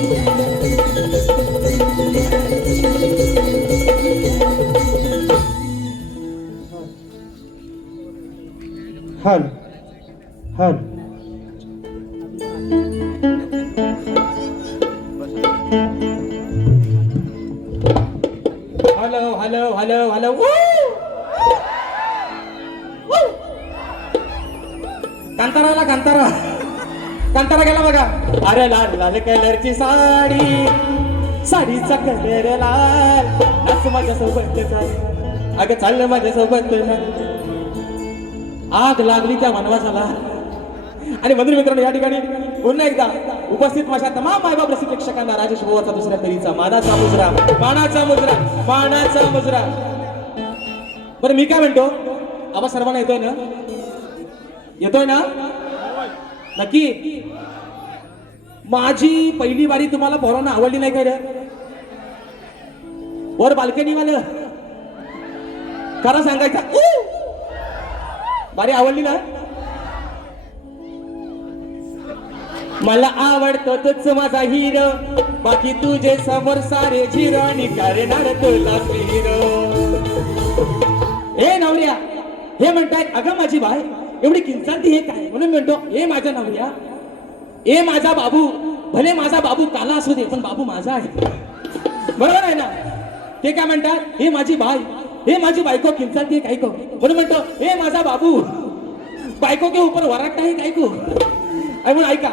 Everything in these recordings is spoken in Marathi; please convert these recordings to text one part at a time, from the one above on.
हल हल हॅलो हॅलो हॅलो हॅलो कांताराला कांतारा कांतारा गेला बघा. अरे लाल लाल कलरची साडी, साडीचा कलर लाल, असं माझ्यासोबत चाल, अगं चाललं माझ्यासोबत. आग लागली त्या वनवासाला. आणि मंदिर मित्रांनो, या ठिकाणी पुन्हा एकदा उपस्थित माझ्या तमाम मायबाप रसिक प्रेक्षकांना राजेश भाऊचा दुसऱ्या फेरीचा मानाचा मुजरा, मानाचा मुजरा, मानाचा मुजरा. बरं मी काय म्हणतो, आवाज सर्वांना येतोय ना? येतोय ना? नक्की. माझी पहिली वारी तुम्हाला पोरांना आवडली नाही का रे? वर बाल्कनी वालं खरं सांगायचं, वारी आवडली ना? मला आवडतो तोच माझा हिरो, बाकी तुझे समोर सारे झिरो, आणि करणार तुला हिरो. हे नवऱ्या, हे म्हणतायत अगं माझी बाय एवढी किंचाळती हे काय, म्हणून म्हणतो हे माझ्या नवऱ्या, हे माझा बाबू, भले माझा बाबू काला असू दे पण बाबू माझा आहे. बरोबर आहे ना? ते काय म्हणतात, हे माझी बाय, हे माझी बायको किंचाळती काय को, म्हणून म्हणतो हे माझा बाबू, बायको के ऊपर वराटता है काय को. म्हणून ऐका,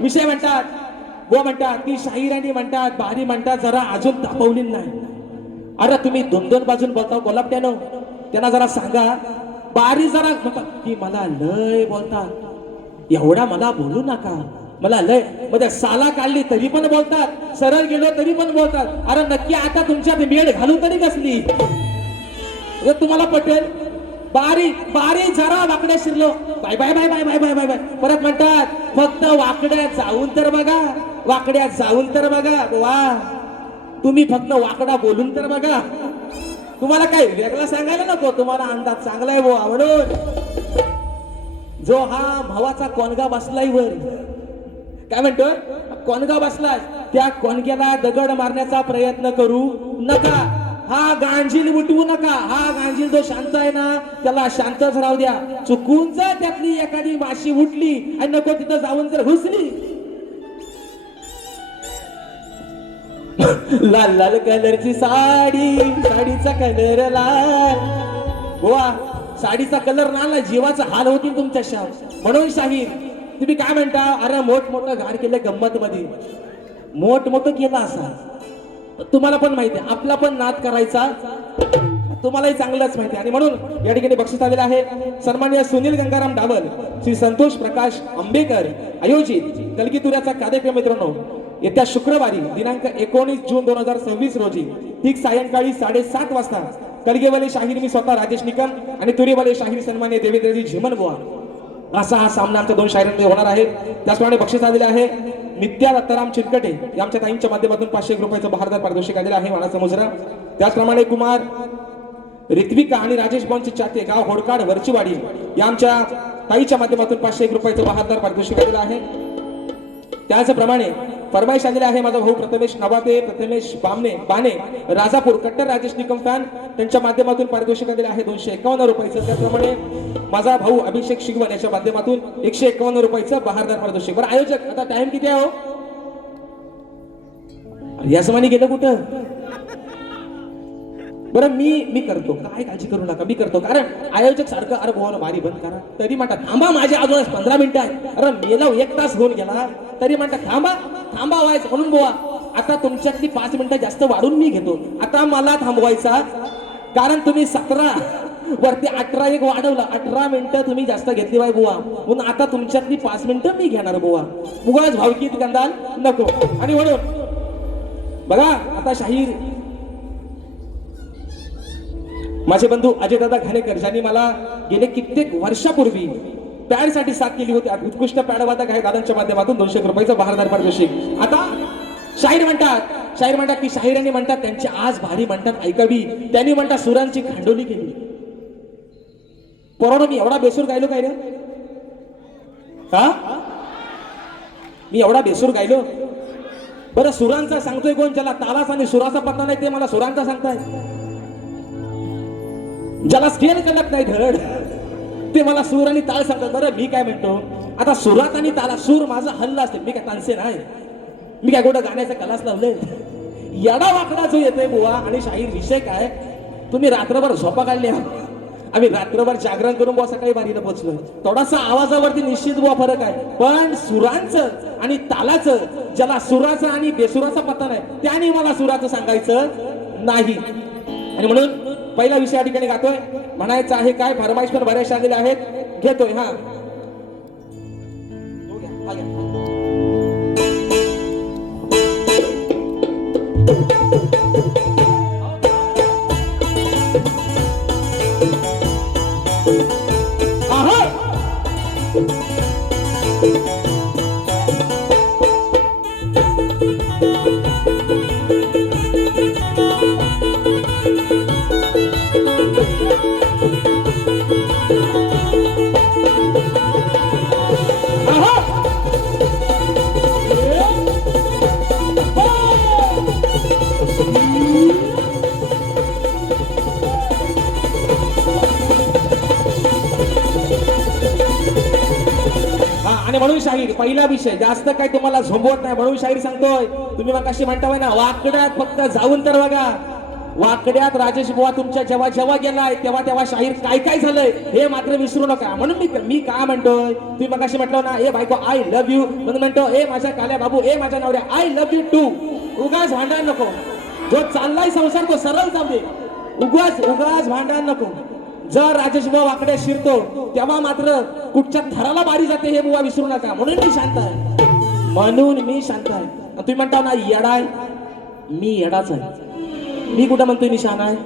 विषय म्हणतात, वो म्हणतात की शाहिराणी म्हणतात, बारी म्हणतात, जरा अजून तापवली नाही. अरे तुम्ही दोन दोन बाजून बोलता कोल्हापट्यानं, त्यांना जरा सांगा बारी जरा म्हणतात की मला लय बोलतात, एवढा मला बोलू नका, मला लय मध्ये साला काढली तरी पण बोलतात, सरळ गेलो तरी पण बोलतात. अरे नक्की आता तुमच्यात मेळ घालून तरी कसली, तुम्हाला पटेल. बारी बारी जरा वाकड्या शिरलो, bye bye bye bye bye bye bye bye, परत म्हणतात फक्त वाकड्या जाऊन तर बघा, वाकड्या जाऊन तर बघा. वा, तुम्ही फक्त वाकडा बोलून तर बघा. तुम्हाला काय वेगळं सांगायला नको, तुम्हाला अंदाज चांगला आहे बुवा. म्हणून जो हा भावाचा कोणगा बसलाय वर, काय म्हणतोय, कोणगा बसलाय, त्या कोणग्याला दगड मारण्याचा प्रयत्न करू नका. हा गांजील उठवू नका. हा गांजील जो शांत आहे ना, त्याला शांतच राहू द्या. चुकून जर त्यातली एखादी माशी उठली आणि नको तिथं जाऊन जर घुसली, लाल लाल कलरची साडी, साडीचा कलर लाल, वा साडीचा कलर लाल, जीवाचा हाल होतील तुमच्या शाह. म्हणून शाहीर तुम्ही काय म्हणता, अरे मोठ मोठं घाण केलं गंमत मध्ये, मोठ मोठं केलं असा, तुम्हाला पण माहिती आहे, आपला पण नाद करायचा तुम्हालाही चांगलंच माहिती आहे. आणि म्हणून या ठिकाणी बक्षीस आलेलं आहे सन्माननीय सुनील गंगाराम डावल, श्री संतोष प्रकाश आंबेकर आयोजित कलगीतुऱ्याचा कार्यक्रम. मित्रांनो, येत्या शुक्रवारी दिनांक 19 जून 2026 रोजी ठीक सायंकाळी 7:30 वाजता कलगीवाले शाहीर मी स्वतः राजेश निकम आणि तुरीवाले शाहीर सन्माननीय देवेंद्रजी झिमन बुवा, असा हा सामना आमच्या दोन शाहिरांमध्ये होणार आहे. त्याचप्रमाणे बक्षीस आलेले आहे नित्या दत्ताराम चिनकटे या आमच्या ताईंच्या माध्यमातून 500 रुपयाचं बहारदार पारितोषिक आलेलं आहे, मानाचा मुजरा. त्याचप्रमाणे कुमार ऋत्विका आणि राजेश बॉनचे चाते गाव होडकाड वरचीवाडी या आमच्या ताईच्या माध्यमातून 501 रुपयाचं बहारदार पारितोषिक आलेलं आहे. त्याचप्रमाणे फरमाईश आलेले आहे माझा भाऊ प्रथमेश नवाते, प्रथमेश बाने राजापूर कट्टर राजेश निकम फॅन, त्यांच्या माध्यमातून पारितोषिक आलेले आहे 251 रुपयाचं. त्याचप्रमाणे माझा भाऊ अभिषेक शिगवण याच्या माध्यमातून 151 रुपयाचं बहारदार पारितोषिक. बरं आयोजक, आता टाइम किती आहे हो? यासमानी गेलं कुठं? बरं मी करतो, काय काळजी करू नका, मी करतो. कारण आयोजक सारखं अरे बोला वारी बंद करा तरी म्हणतात थांबा, माझे अजून 15 मिनिटं आहे. अरे मेला 1 तास होऊन गेला तरी म्हणतात थांबा थांबा व्हायचं. म्हणून बुवा आता तुमच्यातली 5 मिनिटं जास्त वाढून मी घेतो. आता मला थांबवायचा, कारण तुम्ही 17 वरती 18 एक वाढवलं, 18 मिनिटं तुम्ही जास्त घेतली बाय बुवा, म्हणून आता तुमच्यातली 5 मिनिटं मी घेणार बुवा. उगाच भावकीत गंधाल नको. आणि म्हणून बघा आता शाहीर माझे बंधू अजयदादा घाणेकर, ज्यांनी मला गेले कित्येक वर्षापूर्वी पॅड साठी साथ केली होती, उत्कृष्ट पॅडवादक आहे दादांच्या माध्यमातून 200 रुपयाचं बहारदार पारितोषिक. आता शाहीर म्हणतात की शाहिरांनी म्हणतात त्यांचे आज भारी म्हणतात ऐकावी, त्यांनी म्हणतात सुरांची खांडोली केली. पोरांनो, मी एवढा बेसूर गायलो काय रे? हा, मी एवढा बेसूर गायलो. बरं सुरांचा सांगतोय कोण? ज्याला तालाचा आणि सुराचा पत्ता नाही ते मला सुरांचा सांगताय. ज्याला स्केल कळत नाही धड ते मला सूर आणि ताल सांगतात. बरं मी काय म्हणतो, आता सुरात आणि ताला सूर माझा हल्ला असते. मी काय तानसे नाही, मी काय कुठं गाण्याचा क्लास लावले? येडा वाकडा जो येतोय बुवा. आणि शाहीर विषय काय, तुम्ही रात्रभर झोपा काढल्या, आम्ही रात्रभर जागरण करून बुवा सकाळी बारीला पोहोचलो. थोडासा आवाजावरती निश्चित बुवा फरक आहे, पण सुरांचं आणि तालाचं, ज्याला सुराचा आणि बेसुराचा पत्ता नाही त्याने मला सुराचं सांगायचं नाही. आणि म्हणून पहिला विषय या ठिकाणी गातोय. म्हणायचं आहे काय, फरमाईश पण बऱ्याचशा आलेल्या आहेत, घेतोय. हा आणि म्हणून शाहीर पहिला विषय जास्त काय तुम्हाला झोंबवत नाही. म्हणून शाहीर सांगतोय, तुम्ही मग कशी म्हणताय ना, वाकड्यात फक्त जाऊन तर बघा. वाकड्यात राजेश बुवा तुमच्या जेव्हा जेव्हा गेलाय तेव्हा तेव्हा शाहीर काय काय झालंय हे मात्र विसरू नका. म्हणून मी काय म्हणतोय, तुम्ही मग कशी म्हटलं ना, ए बायको आय लव्ह यू, म्हणून म्हणतो ए माझ्या काल्या बाबू, ए माझ्या नवऱ्या आय लव्ह यू टू. उगाच भांडण नको, जो चाललाय संसार तो सरळ जाऊ दे. उगाच भांडण नको. जर राजेश बुवा वाकड्यात शिरतो तेव्हा मात्र कुठच्या थराला बारी जाते हे बुवा विसरू नका. म्हणून मी शांत आहे, म्हणून मी शांत आहे. तुम्ही म्हणता ना येडाय, मी येडाच आहे. मी कुठं म्हणतोय मी शहाणा आहे?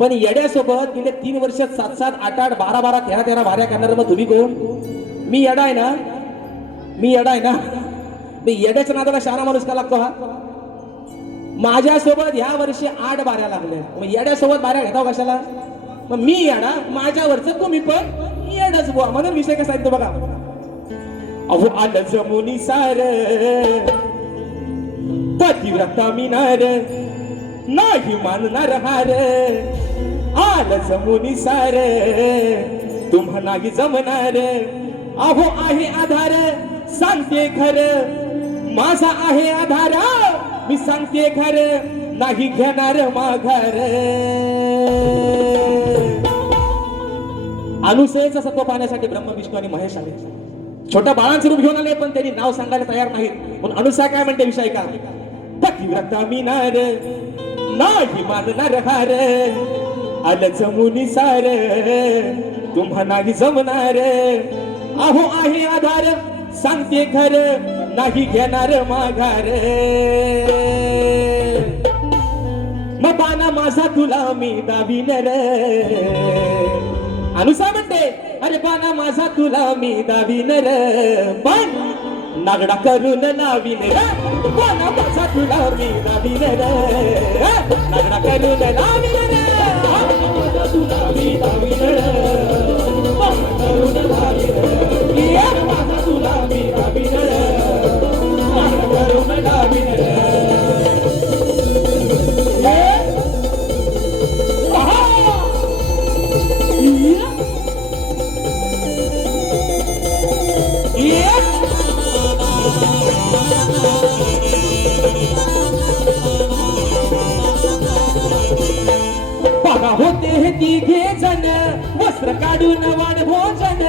पण येड्यासोबत गेले 3 वर्ष 7-7, 8-8, 12-12, 13-13 भाऱ्या करणार. मग तुम्ही कोण? मी येडा आहे ना, मी येडा आहे ना. मी येड्याच्या नादाला शहाणा माणूस का लागतो? हा माझ्यासोबत ह्या वर्षी 8 बाऱ्या लागल्या, मग येड्यासोबत बाऱ्या घेताव कशाला? मग मी येडा, माझ्यावरच तुम्ही पण येडाच बुवा. म्हणून विषय कसा आहे तो बघा. अहो आलं जमुनी सार पतिव्रता मिनार नाही मानणार हार. आलं जमुनी सार तुम्हा नाही जमणार. अहो आहे आधार सांगते खरं, माझा आहे आधार मी सांगते खरं, नाही घेणार माघार. अनुसयेचा सत्व पाहण्यासाठी ब्रह्म विष्णू आणि महेश आले. छोट्या बाळांचं रूप घेऊन आले, पण त्यांनी नाव सांगायला तयार नाहीत. पण अनुसया काय म्हणते विषय का, पतिव्रता मिनार नाही मानणार हार. आलं जमुनी सार तुम्हा नाही जमणार. अहो आहे आधार सांगते खरं, नाही घेणार माघार. मग पाना माझा तुला मी दाबीन रे. अनुसा म्हणते, अरे पाना माझा तुला मी दाबीन रे, पण नागडा करून लावीन रे. पाना माझा तुला मी दाबीन रे, नागडा करून लावीन रे. माझा तुला मी दाबीन रे, पाना करून लावीन रे. माझा तुला मी दाबीन रे, नागडा करून लावीन रे. होते हे तिघे जण वस्त्र काढून वाढ भोजन,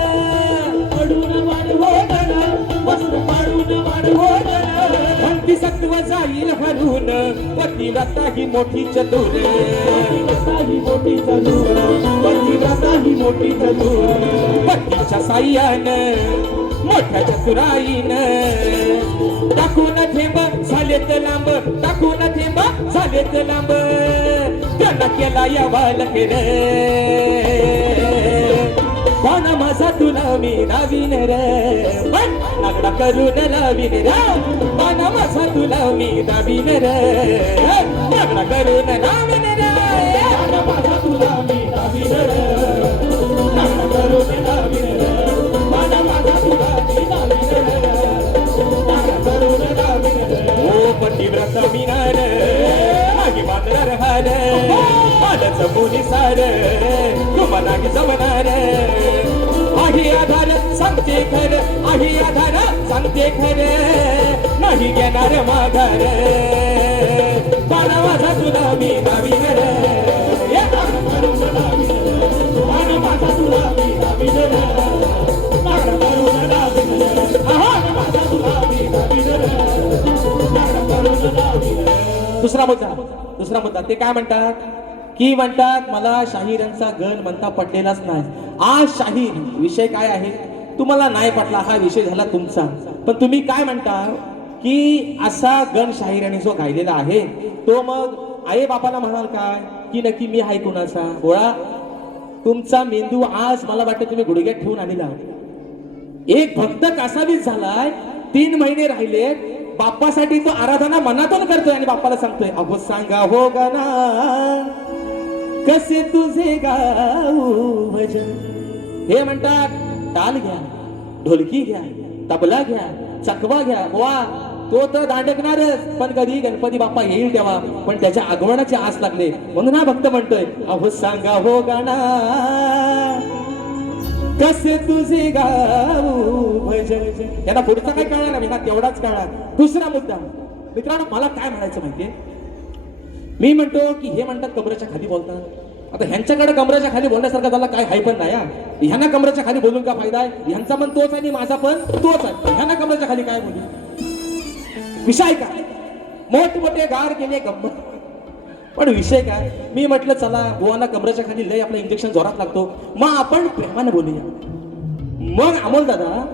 काढून वाढ भोजन, वस्त्र काढून वाढ भोजन. भक्ती सत्व जाईल हरून, पतिव्रता ही मोठी चतुर. पतिव्रता ही मोठी चतुर, पतिव्रता ही मोठी चतुर. पतीच्या साह्यानं मोठ्या चतुराईनं टाकून थेंब झालेत लांब, टाकून थेंब झालेत लांब. त्यांना केला या बालकेर, पण माझा तुला मी दाबीन रे. पण नागडा करून लावीन रे, पण माझा तुला मी दाबीन रे. नागडा करून लावीन रे, माझा तुला मी दाबीन रे. नागडा करून लावीन रे, पण माझा तुला मी दाबीन रे. नागडा करून लावीन रे. ओ पतिव्रता मिनार नाही मानणार हार आलंच पोलिसार तुम्हाला जमणार आहे आधार सांगते खर आहे आधार सांगते खर नाही घेणार माघार बाणा माझा तुला मी नाविनर बाणा माझा तुला मी नाविनर बाणा करून नाविनर माझा तुला मी नाविनर दुसरा मुद्दा ते काय म्हणतात की म्हणतात मला शाहिरांचा गण म्हणता पटलेलाच नाही आज शाहीर विषय काय आहे तुम्हाला नाही पटला हा विषय झाला तुमचा पण तुम्ही काय म्हणता की असा गण शाहिरांनी जो गायलेला आहे तो मग आई बापाला म्हणाल काय की नक्की मी आहे कुणाचा गोळा तुमचा मेंदू आज मला वाटतं तुम्ही गुडघ्यात ठेवून आलेला एक भक्त कासावीस झालाय 3 महिने राहिले बाप्पासाठी तो आराधना मनातून करतोय आणि बाप्पाला सांगतोय अहो सांगा हो गाना कसे तुझे गाऊ भजन हे म्हणतात ताल घ्या ढोलकी घ्या तबला घ्या चकवा घ्या वा तो तर दांडकणारच पण कधी गणपती बाप्पा येईल तेव्हा पण त्याच्या आगमनाची आस लागले म्हणून हा भक्त म्हणतोय अहो सांगा हो गाना कसे तुझे गाऊ भजन यांना पुढचा काय कळणार नाही ना तेवढाच कळणार दुसरा मुद्दा मित्रांनो मला काय म्हणायचं माहितीये मी म्हणतो की हे म्हणतात कमरेच्या खाली बोलतात आता ह्यांच्याकडे कमरेच्या खाली बोलण्यासारखं त्याला काय हाय पण नाही ह्यांना कमरेच्या खाली बोलून का फायदा आहे ह्यांचा पण तोच आहे आणि माझा पण तोच आहे ह्यांना कमरेच्या खाली काय बोलू विषय काय मोठमोठे गार केले गंमत पण विषय काय मी म्हटलं चला बुवांना कमरेच्या खाली लय आपलं इंजेक्शन जोरात लागतो मग आपण प्रेमाने बोलूया मग अमोल दादा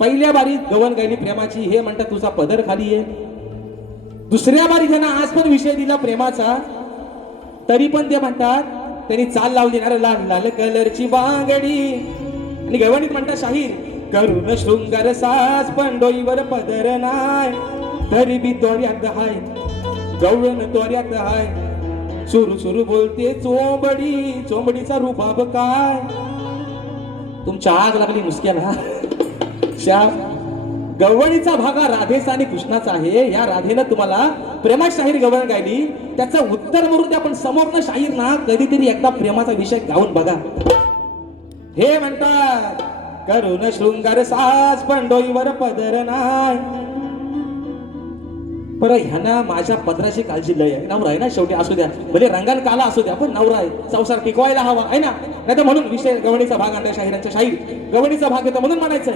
पहिल्या बारी गवन गायली प्रेमाची हे म्हणतात तुझा पदर खाली आहे दुसऱ्या बारी त्यांना आज पण विषय दिला प्रेमाचा तरी पण ते म्हणतात त्यांनी चाल लावली ना लाल लाल कलरची बांगडी आणि गवणीत म्हणतात शाहीर करून शृंगार साज पण डोईवर पदर नाय तरी बी दोऱ्यात हाय गवळण दोऱ्यात हाय सुरू सुरू बोलते चोंबडीचा रुबाब काय तुमच्या आग लागली मुसक्याला गवळणीचा भागा राधेचा आणि कृष्णाचा आहे या राधेनं तुम्हाला प्रेमात शाहीर गवळण गायली त्याचं उत्तर म्हणून ते आपण समोरनं शाहीर ना कधीतरी एकदा प्रेमाचा विषय गाऊन बघा हे म्हणतात करून शृंगार साज पण डोईवर पदर नाय बरं ह्यांना माझ्या पदराची काळजी लय आहे नवरा आहे ना शेवटी असू द्या म्हणजे रंगान काला असू द्या पण नवरा आहे संसार टिकवायला हवा आहे ना नाही तर म्हणून विषय गवणीचा भाग आणला शाहिरांच्या शाहीर गवणीचा भाग येतो म्हणून म्हणायचं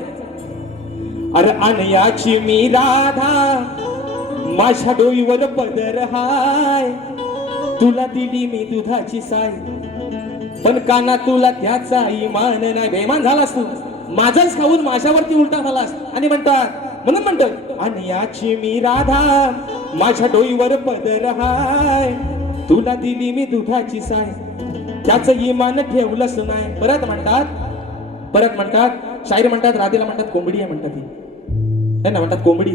अरे अनयाची मी राधा माझ्या डोईवर पदर हाय तुला दिली मी दुधाची साय पण काना तुला त्याचा इमान नाही बेमान झालास तू माझाच खाऊन माझ्यावरती उलटा झालास आणि म्हणतात म्हणून म्हणतोय आणि याची मी राधा माझ्या डोईवर पदर हाय तुला दिली मी दुधाची साय त्याचं इमान ठेवलंच नाही परत म्हणतात शाहीर म्हणतात राधेला म्हणतात कोंबडी आहे म्हणतात ती ना म्हणतात कोंबडी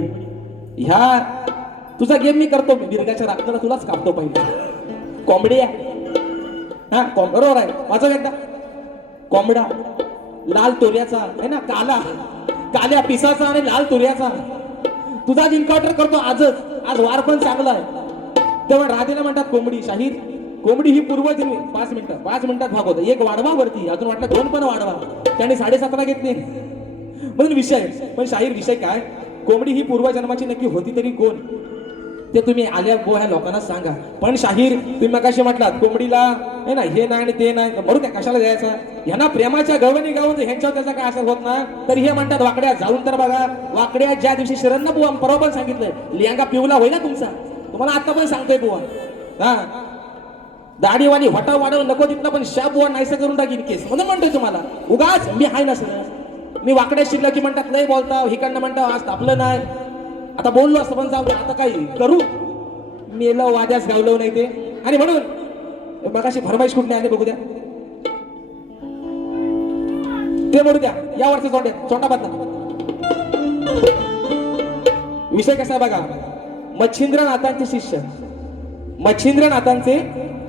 ह्या तुझा गेम मी करतो बिरगाच्या राखण्याला तुलाच कापतो पहिले कोंबडी आहे हा बरोबर आहे माझा एकदा कोंबडा लाल तोऱ्याचा आहे ना काल्या पिसाचा आणि लाल तुऱ्याचा तुझा इन्काउंटर करतो आजच आज वार पण चांगला आहे तेव्हा राधेला म्हणतात कोंबडी शाहीर कोंबडी ही पूर्वजन्मी 5 मिनिटात भाग होता एक वाढवा वरती अजून वाटलं 2 पण वाढवा त्याने 7.5 घेतले म्हणून विषय पण शाहीर विषय काय कोंबडी ही पूर्वजन्माची नक्की होती तरी कोण ते तुम्ही आल्या ह्या लोकांना सांगा पण शाहीर तुम्ही मगाशी म्हटलात कोंबडीला आहे ना हे नाही आणि ते नाही म्हणून त्या कशाला द्यायचं ह्यांना प्रेमाच्या गवणी गाऊन ह्यांच्यावर त्याचा काय असर होत नाही तर हे म्हणतात वाकड्या जाऊन तर बघा वाकड्या ज्या दिवशी शरणना बुवा परवा पण सांगितलंय लियांगा पिवला होय ना तुमचा तुम्हाला आता पण सांगतोय बुवा हा दाढीवाली हटा वाढवून नको तिथलं पण शा बुवा नाहीसं करून टाकीन केस म्हणून म्हणतोय तुम्हाला उगाच मी हाय ना सर मी वाकड्या शिरलं की म्हणतात लय बोलता हिकडनं म्हणता आज तापलं नाही आता बोललो असं पण जाऊ आता काय करू मेलो वाद्यास गावलो नाही ते आणि म्हणून मगाशी फरमाईश कुठे आले बघू द्या ते बोलू द्या या वर्षी चोंडा बदला विषय कसा आहे बघा मच्छिंद्रनाथांचे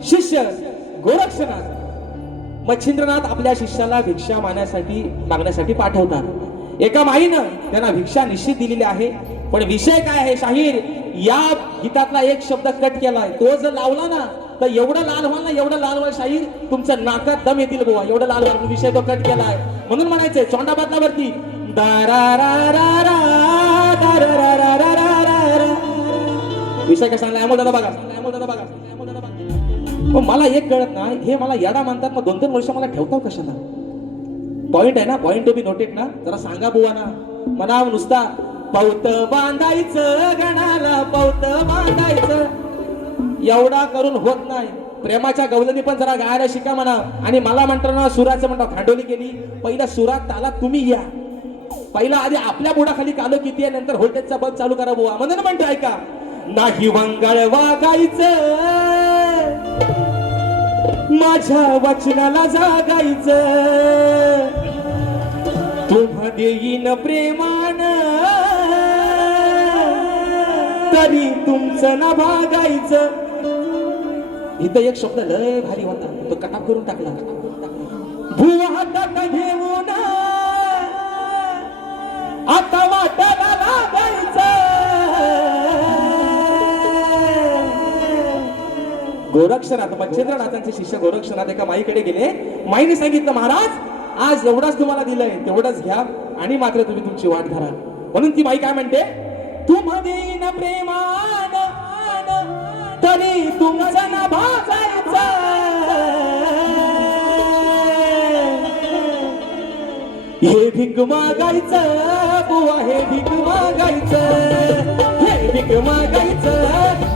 शिष्य गोरक्षनाथ मच्छिंद्रनाथ आपल्या शिष्याला भिक्षा मागण्यासाठी पाठवतात एका माईनं त्यांना भिक्षा निश्चित दिलेली आहे पण विषय काय आहे शाहीर या गीतातला एक शब्द कट केलाय, तो जर लावला ना तर एवढं लाल व्हाल ना, एवढं लाल व्हाल शाहीर, तुमचं नाकात दम येतील गोवा, एवढं लाल व्हाल. विषय तो कट केलाय म्हणून म्हणायचंय चोंडा बदलावरती विषय कसा सांगला अमोल दादा बघा, अमोल दादा बघा, अमोल दादा बघा. मला एक कळत नाही, हे मला येडा मानतात, मग 2-2 वर्ष मला ठेवताव कशाला? पॉइंट आहे ना, पॉइंट टू बी नोटेड ना, जरा सांगा बुवा ना. म्हणा नुसता पौत बांधायचं गणाला, पौत बांधायचं एवढा करून होत नाही. प्रेमाच्या गवलनी पण जरा गायला शिका म्हणा. आणि मला म्हणताना सुराचं म्हणता खांडोली केली, पहिला सुरात ताला तुम्ही या, पहिला आधी आपल्या बुडाखाली कालो किती आहे, नंतर व्होल्टेजचा बल्ब चालू करा बुवा. म्हणून म्हणतो ऐका, नाही वंगाळ वागायचं, माझ्या वचनाला जागायचं, तुम्हा देईन प्रेमान, तरी तुमचं ना भागायचं. इथं एक शब्द लय भारी होता, तो कटाप करून टाकला. भुवा हातात घेऊन आता वाटायला लागायचं. गोरक्षनाथ मच्छिंद्रनाथांचे शिष्य गोरक्षनाथ एका माईकडे गेले. माईने सांगितलं, महाराज आज एवढाच तुम्हाला दिलंय, तेवढंच घ्या आणि मात्र तुम्ही तुमची वाट धरा. म्हणून ती माई काय म्हणते, तुम्ही न प्रेमान, तरी तुमचं ना भाजायचं. हे भीक मागायचं बुवा, हे भीक मागायचं, हे भीक मागायचं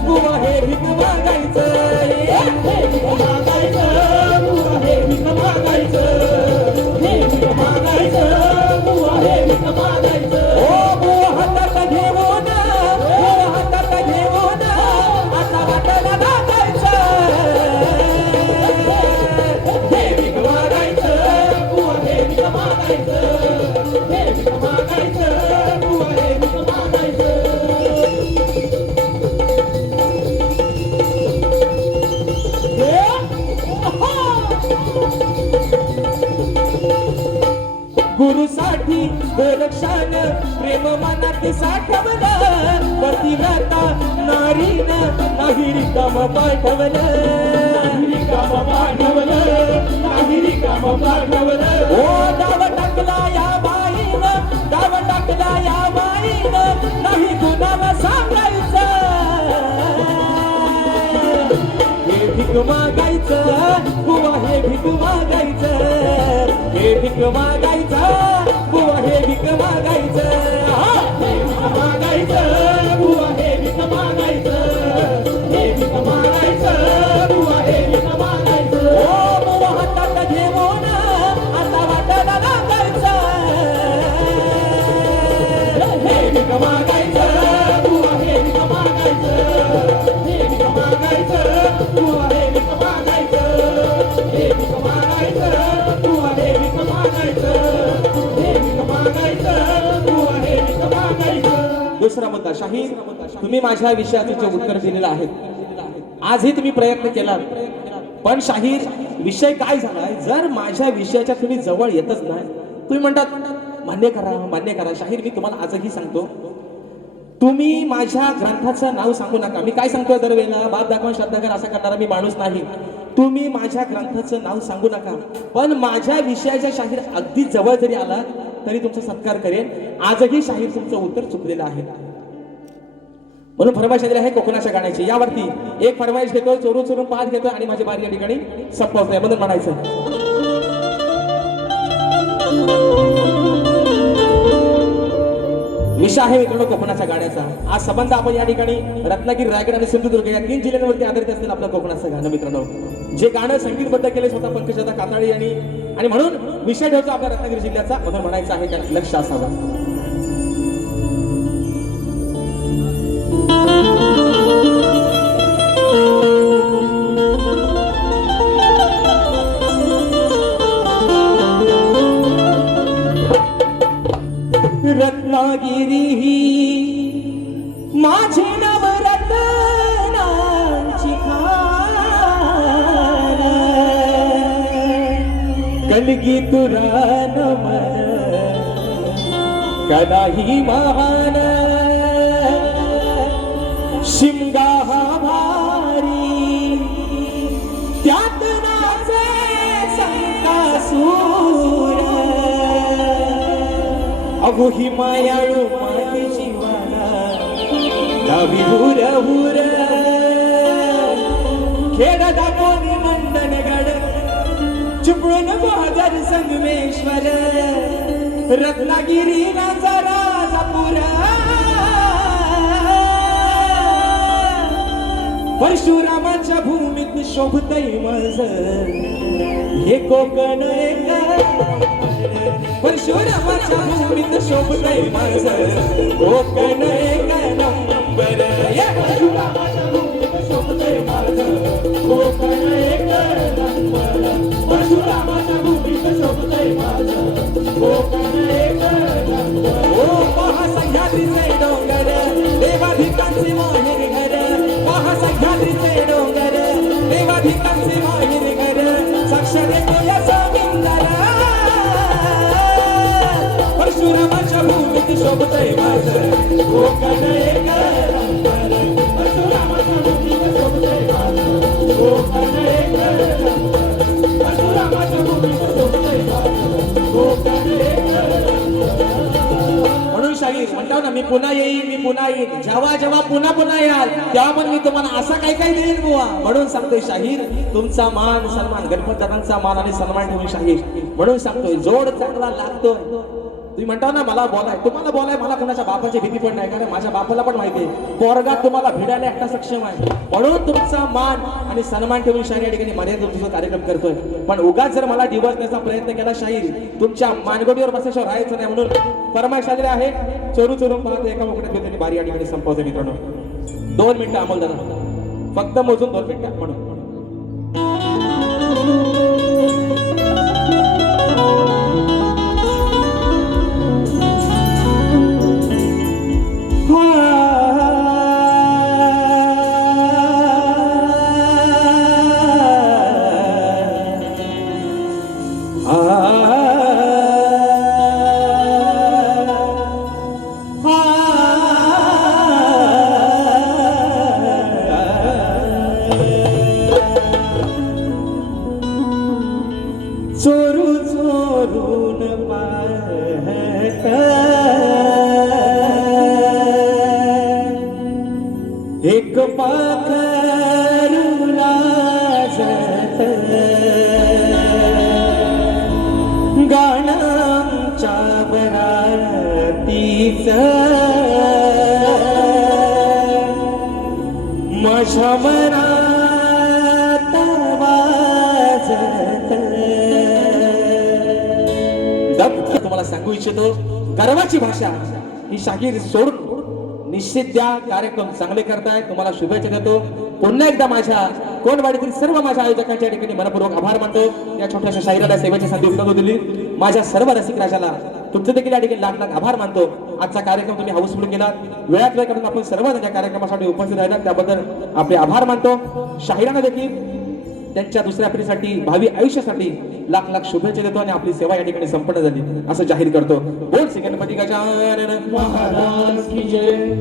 बुवा, हे भीक मागायचं, हे भीक मागायचं बुवा, हे भीक मागायचं, हे भीक मागायचं बुवा, हे भीक मागायचं. ओ बुवा हातात घेऊन, बुवा हातात घेऊन आता वाटायला लागायचं. हे भीक मागायचं बुवा, हे भीक मागायचं, हे भीक मागायचं बुवा, हे भीक मागायचं. गुरुसाठी गोरक्षान प्रेम मनात साठवलं, पतिव्रता नारीनं नाही रिकाम पाठवलं, नाही रिकाम पाठवलं, नाही रिकाम पाठवलं. ओ डाव टाकला या बाईनं, डाव टाकला या बाईनं, नाही कुणाला सांगायचं. हे भीक मागायचं बुवा, हे भीक मागायचं, हे भीक मागायचं बुवा, हे भीक मागायचं, हे भीक मागायचं बुवा, हे भीक मागायचं, हे भीक मागायचं बुवा, हे भीक मागायचं. ओ बुवा हातात घेऊन आता वाटायला लागायचं. हे भीक मागायचं बुवा, हे भीक मागायचं, हे भीक मागायचं बुवा, हे भीक मागायचं, हे भीक मागायचं बुवा, हे भीक मागायचं, हे भीक मागायचं बुवा, हे भीक मागायचं. दुसरा मुद्दा, शाहीर तुम्ही माझ्या विषयाचं जे उत्तर दिलेलं आहे, आजही तुम्ही प्रयत्न केला, पण शाहीर विषय काय झालाय, जर माझ्या विषयाच्या तुम्ही जवळ येतच नाही, तुम्ही म्हणतात मान्य करा, मान्य करा. शाहीर मी तुम्हाला आजही सांगतो, तुम्ही माझ्या ग्रंथाचं नाव सांगू नका. मी काय सांगतोय दरवेळेला, बाप दाखवून श्रद्धा कर असा करणारा मी माणूस नाही. तुम्ही माझ्या ग्रंथाचं नाव सांगू नका, पण माझ्या विषयाच्या शाहीर अगदी जवळ जरी आला तरी तुमचा सत्कार करेन. आजही शाहीर तुमचं उत्तर चुकलेलं आहे. म्हणून फरमाईश दिली आहे कोकणाच्या गाण्याची. यावरती एक फरमाईश घेतो, चोरून चोरून पाच घेतो आणि माझी बारी या ठिकाणी संपवतोय. म्हणून म्हणायचं, विषय आहे मित्रांनो कोकणाच्या गाण्याचा. आज संबंध आपण या ठिकाणी रत्नागिरी, रायगड आणि सिंधुदुर्ग या 3 जिल्ह्यांवरती आधारित असतील आपलं कोकणाचं गाणं. मित्रांनो जे गाणं संगीतबद्ध केले स्वतः पंकजदा काताळी आणि म्हणून विषय ठेवतो आपल्या रत्नागिरी जिल्ह्याचा. म्हणून म्हणायचं आहे का लक्ष असावं. रत्नागिरी ही माझी नवरत्नांची खान, कलगी तुरान मन कदाही महान. शिमगा हा भारी त्यात नाचे संकासूर अगो ही मायाळू माझी जीवाला गावी हुर हुर खेड दाखवली मंडन गड चिपळून बाजार संगमेश्वर रत्नागिरी राजापूर परशुरामाच्या भूमीत शोभतय मज हे कोकण एक परशुरामाच्या भूमीत शोभतय मज कोकण एक नंबर परशुरामाच्या भूमीत शोभतय मज कोकण एक नंबर परशुरामाच्या भूमीत शोभतय मज कोकण एक नंबर ओ महासह्याद्रीचे डोंगर देवाधिकांचे माहेर घर महासह्याद्रीचे डोंगर देवाधिकांचे माहेर घर साक्ष देतो या सौंदर परशुरामाच्या भूमीत शोभतय माझं कोकण एक नंबर परशुरामाच्या भूमीत शोभतय माझं कोकण एक नंबर परशुरामाच्या भूमीत शोभतय माझं कोकण एक म्हणून शाहीर म्हणतो ना मी पुन्हा येईन जेव्हा पुन्हा याल तेव्हा पण मी तुम्हाला असा काय देईन बुवा म्हणून सांगतोय शाहीर तुमचा मान सन्मान गणपत दादांचा मान आणि सन्मान ठेवून शाहीर म्हणून सांगतोय जोड चांगला लागतोय तुम्ही म्हणता ना मला तुम्हाला बोलाय मला कोणाच्या बापाची भीती पण नाही कारण माझ्या बापाला पण माहिती आहे पोरगा तुम्हाला भिडायला एकटा सक्षम आहे म्हणून तुमचा मान आणि सन्मान ठेवून शाहीर या ठिकाणी मर्यादित तुमचा कार्यक्रम करतोय पण उगाच जर मला डिवचण्याचा प्रयत्न केला शाहीर तुमच्या मानगोडीवर बसायच्यावर राहायचं नाही म्हणून फरमाईश आलेली आहे चोरून पाहत एका मुकड्यात त्यांनी बारी या ठिकाणी संपवते मित्रांनो 2 मिनिटं अमोल दादा फक्त मोजून 2 मिनिटं म्हणून चोरून पाहत एक पाखरू लाजत गाण्याच्या बरातीच माझ्या मनात वाजत तुम्हाला सांगू इच्छितो गर्वाची भाषा ही शाहीर सोडून निश्चित द्या कार्यक्रम चांगले करताय तुम्हाला शुभेच्छा देतो पुन्हा एकदा माझ्या कोणवाडीतील सर्व माझ्या आयोजकांच्या ठिकाणी मनपूर्वक आभार मानतो या छोट्याशा शाहिराला सेवेची संधी उपलब्ध दिली माझ्या सर्व रसिक राजाला तुमचं देखील या ठिकाणी लाख आभार मानतो आजचा कार्यक्रम तुम्ही हाऊसफुल केला वेळात वेळ काढून आपण सर्वजण या कार्यक्रमासाठी उपस्थित राहिला त्याबद्दल आपले आभार मानतो शाहिरांना देखील त्यांच्या दुसऱ्या पिढीसाठी भावी आयुष्यासाठी लाख शुभेच्छा देतो आणि आपली सेवा या ठिकाणी संपन्न झाली असं जाहीर करतो बोल श्री गणपती गजानन महाराज की जय